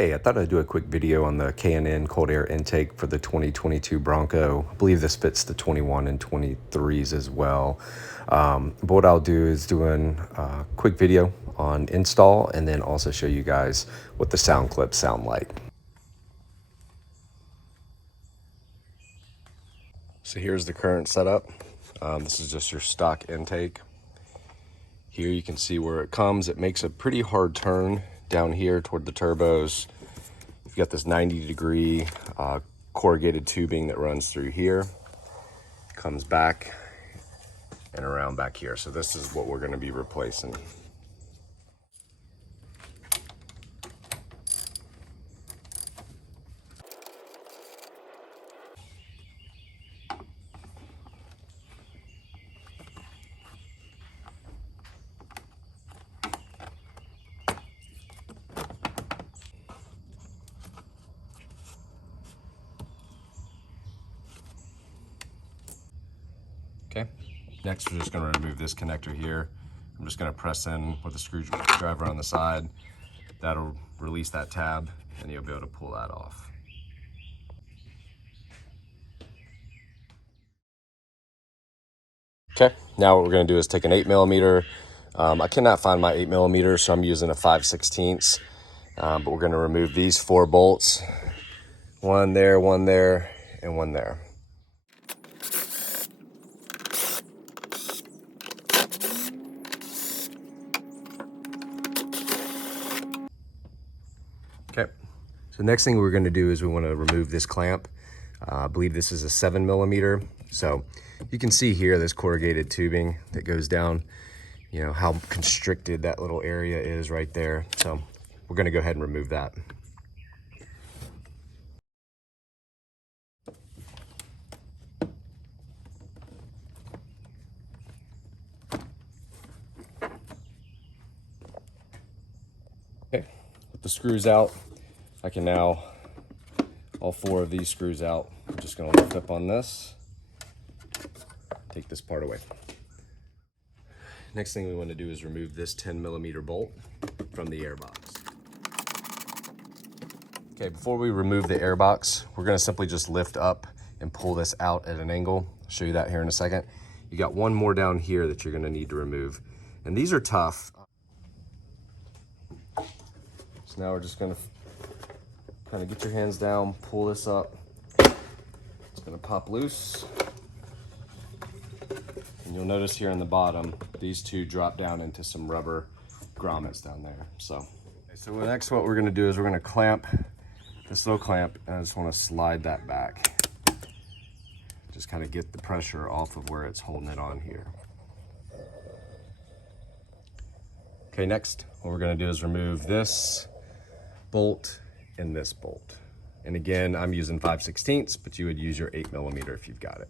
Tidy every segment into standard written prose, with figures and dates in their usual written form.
Hey, I thought I'd do a quick video on the K&N cold air intake for the 2022 Bronco. I believe this fits the 21 and 23s as well. But what I'll do is do a quick video on install and then also show you guys what the sound clips sound like. So here's the current setup. This is just your stock intake. Here you can see where it comes. It makes a pretty hard turn down here toward the turbos. You've got this 90-degree corrugated tubing that runs through here, comes back and around back here. So this is what we're going to be replacing. Okay, next we're just going to remove this connector here. I'm just going to press in with a screwdriver on the side. That'll release that tab and you'll be able to pull that off. Okay, now what we're going to do is take an 8mm. I cannot find my 8mm, so I'm using a 5/16. But we're going to remove these 4 bolts. One there, and one there. Okay, so the next thing we're going to do is we want to remove this clamp. I believe this is a 7mm. So you can see here this corrugated tubing that goes down, you know, how constricted that little area is right there. So we're going to go ahead and remove that. Okay, with the screws out, I can now, all 4 of these screws out. I'm just going to lift up on this, take this part away. Next thing we want to do is remove this 10mm bolt from the airbox. Okay, before we remove the airbox, we're going to simply just lift up and pull this out at an angle. I'll show you that here in a second. You got one more down here that you're going to need to remove. And these are tough. So now we're just going to kind of get your hands down, pull this up. It's going to pop loose. And you'll notice here on the bottom, these 2 drop down into some rubber grommets down there. So next what we're going to do is we're going to clamp this little clamp, and I just want to slide that back. Just kind of get the pressure off of where it's holding it on here. Okay, next what we're going to do is remove this bolt and this bolt. And again, I'm using 5/16, but you would use your 8mm if you've got it.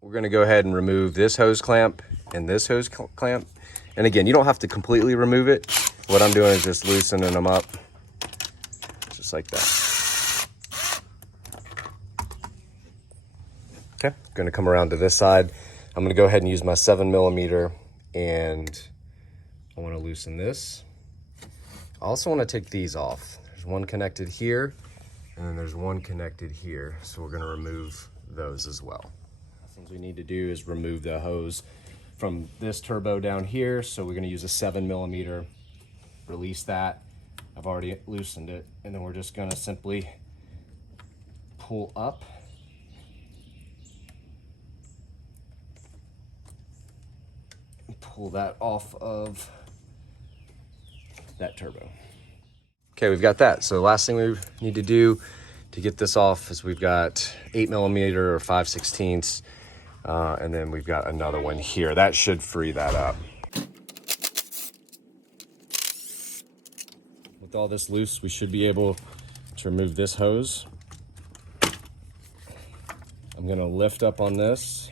We're going to go ahead and remove this hose clamp and this hose clamp. And again, you don't have to completely remove it. What I'm doing is just loosening them up, just like that. Okay, going to come around to this side. I'm going to go ahead and use my 7mm, and I want to loosen this. I also want to take these off. There's one connected here, and then there's one connected here. So we're going to remove those as well. Things we need to do is remove the hose from this turbo down here. So we're going to use a 7mm, release that. I've already loosened it, and then we're just going to simply pull up. Pull that off of that turbo. Okay, we've got that. So the last thing we need to do to get this off is we've got 8mm or 5/16, and then we've got another one here. That should free that up. With all this loose, we should be able to remove this hose. I'm gonna lift up on this.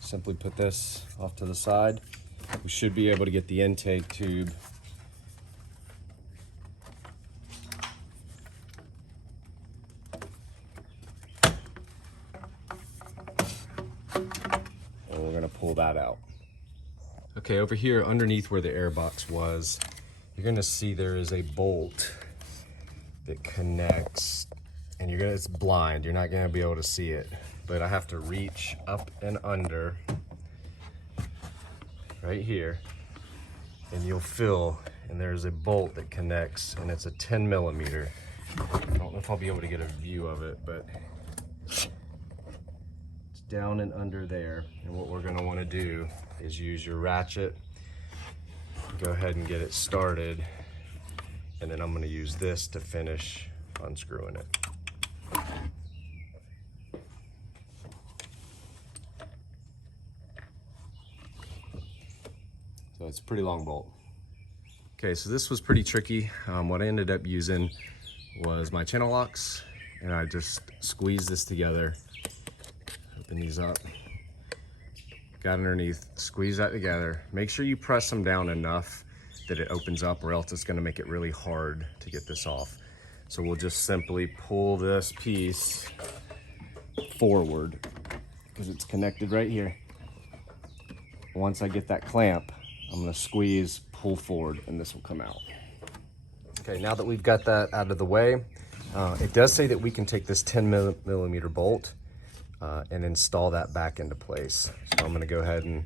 Simply put this off to the side. We should be able to get the intake tube pull that out. Okay, over here underneath where the air box was, you're gonna see there is a bolt that connects, and it's blind. You're not gonna be able to see it, but I have to reach up and under right here, and you'll feel, and there's a bolt that connects, and it's a 10 millimeter. I don't know if I'll be able to get a view of it, but it's down and under there. And what we're gonna wanna do is use your ratchet, go ahead and get it started, and then I'm gonna use this to finish unscrewing it. So it's a pretty long bolt. Okay, so this was pretty tricky. What I ended up using was my channel locks, and I just squeezed this together, open these up, got underneath, squeeze that together. Make sure you press them down enough that it opens up, or else it's gonna make it really hard to get this off. So we'll just simply pull this piece forward because it's connected right here. Once I get that clamp, I'm gonna squeeze, pull forward, and this will come out. Okay, now that we've got that out of the way, it does say that we can take this 10 millimeter bolt and install that back into place. So I'm gonna go ahead and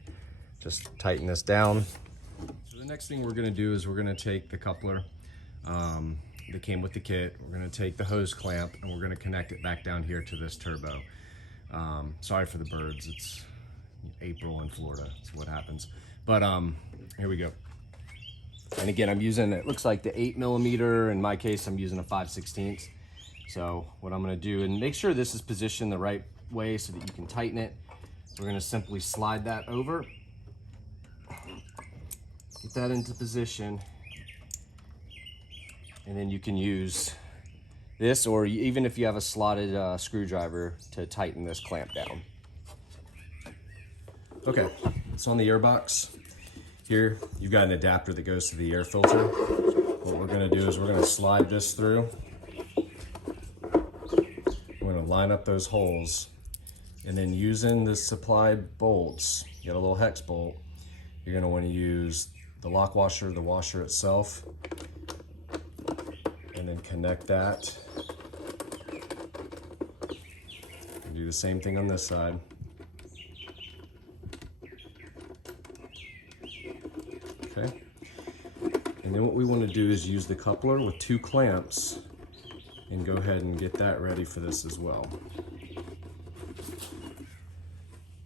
just tighten this down. So the next thing we're gonna do is we're gonna take the coupler that came with the kit. We're gonna take the hose clamp and we're gonna connect it back down here to this turbo. Sorry for the birds, it's April in Florida, that's what happens. But here we go. And again, I'm using, it looks like the 8 millimeter. In my case, I'm using a 5/16. So what I'm gonna do, and make sure this is positioned the right way so that you can tighten it. We're gonna simply slide that over, get that into position, and then you can use this, or even if you have a slotted screwdriver to tighten this clamp down. Okay, so on the air box, here you've got an adapter that goes to the air filter. What we're gonna do is we're gonna slide this through. We're gonna line up those holes, and then using the supplied bolts, you got a little hex bolt, you're gonna wanna use the lock washer, the washer itself, and then connect that. And do the same thing on this side. Okay. And then what we want to do is use the coupler with 2 clamps and go ahead and get that ready for this as well.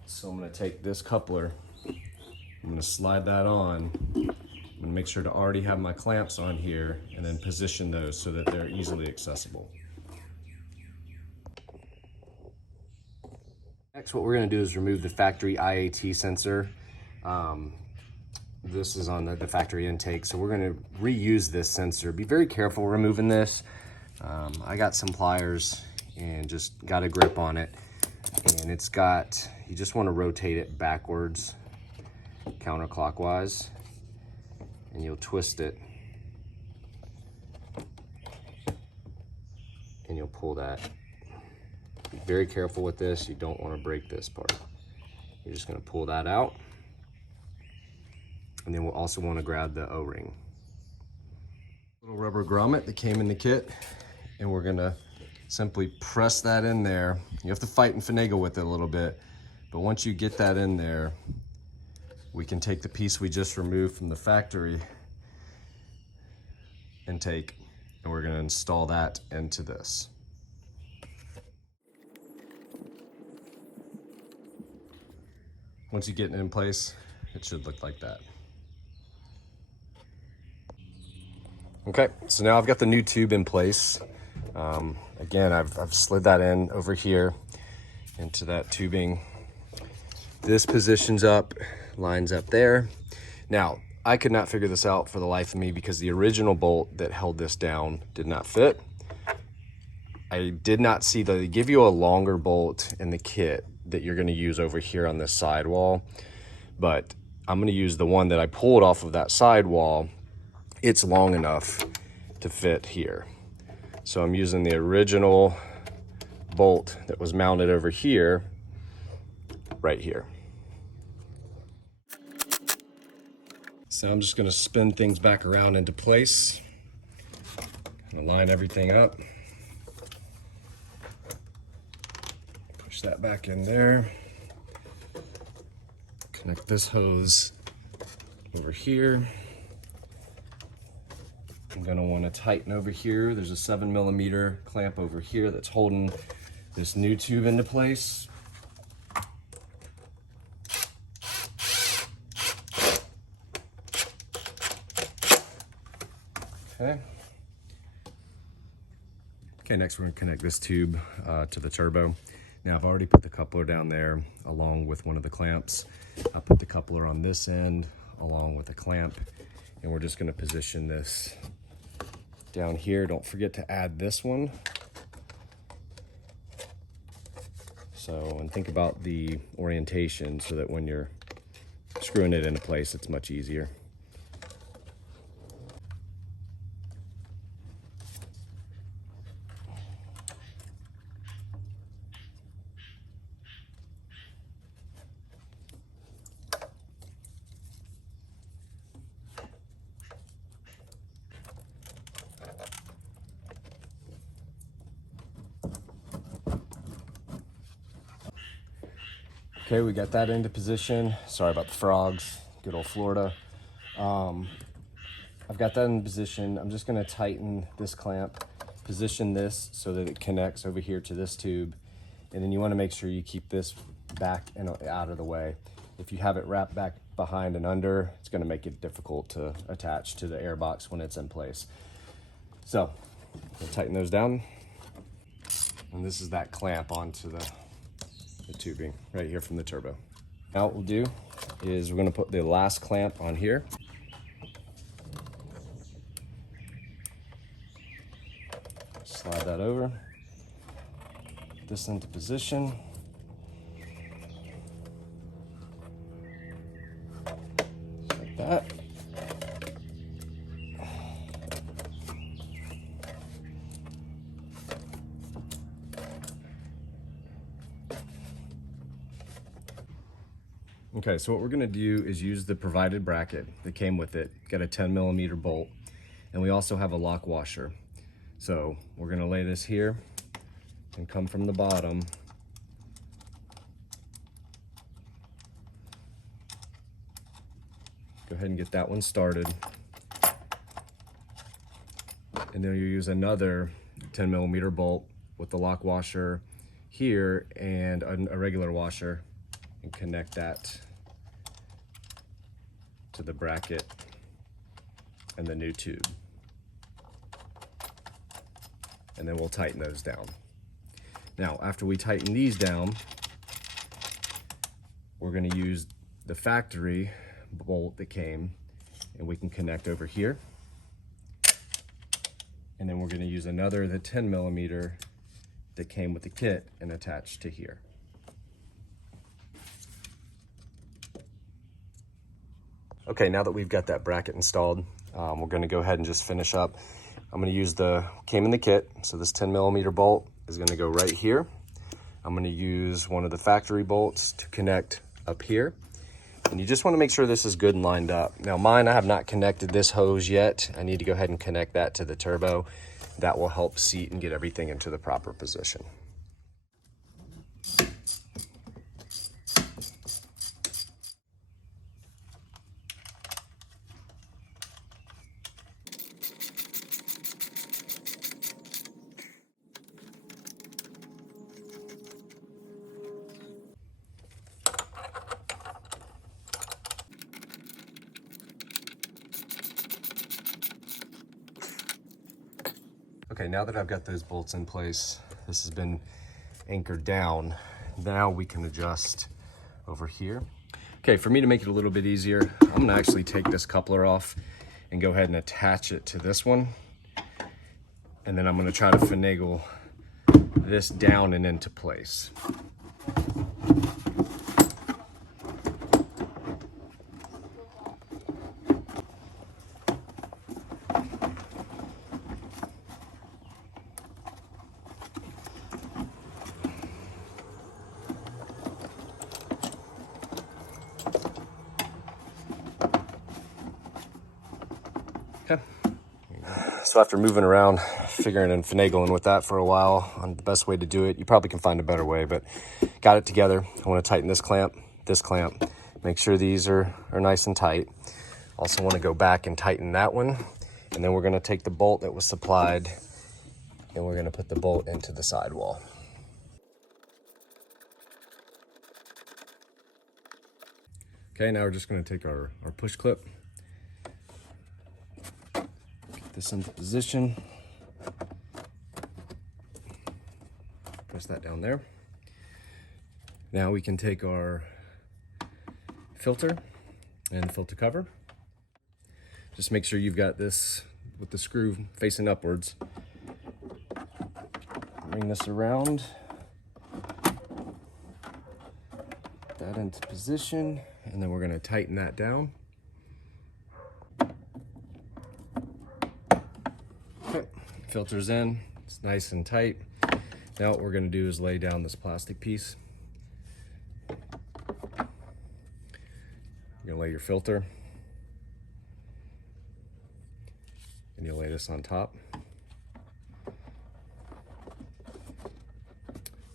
So I'm going to take this coupler, I'm going to slide that on. I'm going to make sure to already have my clamps on here and then position those so that they're easily accessible. Next, what we're going to do is remove the factory IAT sensor. This is on the factory intake, so we're going to reuse this sensor. Be very careful removing this. I got some pliers and just got a grip on it, and it's got, you just want to rotate it backwards, counterclockwise, and you'll twist it, and you'll pull that. Be very careful with this. You don't want to break this part. You're just going to pull that out. And then we'll also want to grab the O-ring. Little rubber grommet that came in the kit, and we're gonna simply press that in there. You have to fight and finagle with it a little bit, but once you get that in there, we can take the piece we just removed from the factory intake, and we're gonna install that into this. Once you get it in place, it should look like that. Okay, so now I've got the new tube in place. Again, I've slid that in over here into that tubing. This positions up, lines up there. Now, I could not figure this out for the life of me because the original bolt that held this down did not fit. I did not see they give you a longer bolt in the kit that you're gonna use over here on this sidewall, but I'm gonna use the one that I pulled off of that sidewall. It's long enough to fit here. So I'm using the original bolt that was mounted over here, right here. So I'm just going to spin things back around into place and line everything up. Push that back in there. Connect this hose over here. I'm going to want to tighten over here. There's a 7mm clamp over here that's holding this new tube into place. Okay. Okay, next we're going to connect this tube to the turbo. Now I've already put the coupler down there along with one of the clamps. I put the coupler on this end along with the clamp, and we're just going to position this down here. Don't forget to add this one. So, and think about the orientation so that when you're screwing it into place, it's much easier. Okay, we got that into position. Sorry about the frogs, good old Florida. I've got that in position. I'm just gonna tighten this clamp, position this so that it connects over here to this tube. And then you wanna make sure you keep this back and out of the way. If you have it wrapped back behind and under, it's gonna make it difficult to attach to the air box when it's in place. So, we'll tighten those down. And this is that clamp onto the tubing right here from the turbo. Now what we'll do is we're going to put the last clamp on here. Slide that over. Put this into position. Just like that. Okay, so what we're gonna do is use the provided bracket that came with it. Got a 10mm bolt, and we also have a lock washer. So we're gonna lay this here and come from the bottom. Go ahead and get that one started. And then you use another 10mm bolt with the lock washer here and a regular washer, and connect that to the bracket and the new tube. And then we'll tighten those down. Now, after we tighten these down, we're gonna use the factory bolt that came, and we can connect over here. And then we're gonna use another, the 10mm that came with the kit, and attach to here. Okay, now that we've got that bracket installed, we're gonna go ahead and just finish up. I'm gonna use came in the kit, so this 10mm bolt is gonna go right here. I'm gonna use one of the factory bolts to connect up here. And you just wanna make sure this is good and lined up. Now mine, I have not connected this hose yet. I need to go ahead and connect that to the turbo. That will help seat and get everything into the proper position. Okay, now that I've got those bolts in place, this has been anchored down. Now we can adjust over here. Okay, for me to make it a little bit easier, I'm gonna actually take this coupler off and go ahead and attach it to this one. And then I'm gonna try to finagle this down and into place. So after moving around, figuring and finagling with that for a while on the best way to do it, you probably can find a better way, but got it together. I want to tighten this clamp, make sure these are nice and tight. Also want to go back and tighten that one. And then we're going to take the bolt that was supplied and we're going to put the bolt into the sidewall. Okay, now we're just going to take our push clip, get this into position, press that down there. Now we can take our filter and filter cover. Just make sure you've got this with the screw facing upwards. Bring this around, put that into position, and then we're going to tighten that down. Okay. Filter's in, it's nice and tight. Now what we're going to do is lay down this plastic piece. You're going to lay your filter, and you'll lay this on top.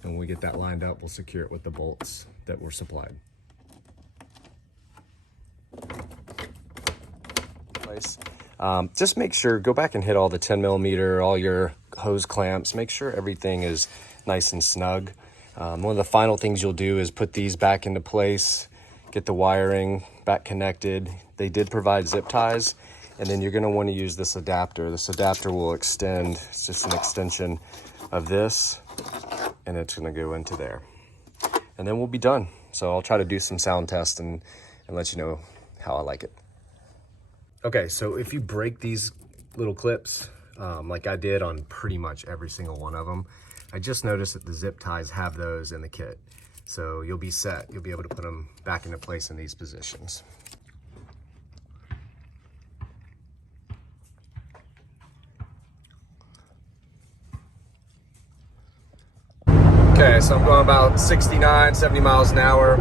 And when we get that lined up, we'll secure it with the bolts that were supplied. Just make sure, go back and hit all the 10mm, all your hose clamps, make sure everything is nice and snug. One of the final things you'll do is put these back into place, get the wiring back connected. They did provide zip ties, and then you're going to want to use this adapter. This adapter will extend, it's just an extension of this, and it's going to go into there. And then we'll be done. So I'll try to do some sound tests and let you know how I like it. Okay, so if you break these little clips, like I did on pretty much every single one of them, I just noticed that the zip ties have those in the kit. So you'll be set. You'll be able to put them back into place in these positions. Okay, so I'm going about 69, 70 miles an hour.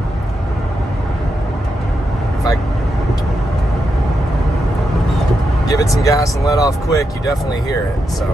If I give it some gas and let off quick, you definitely hear it. So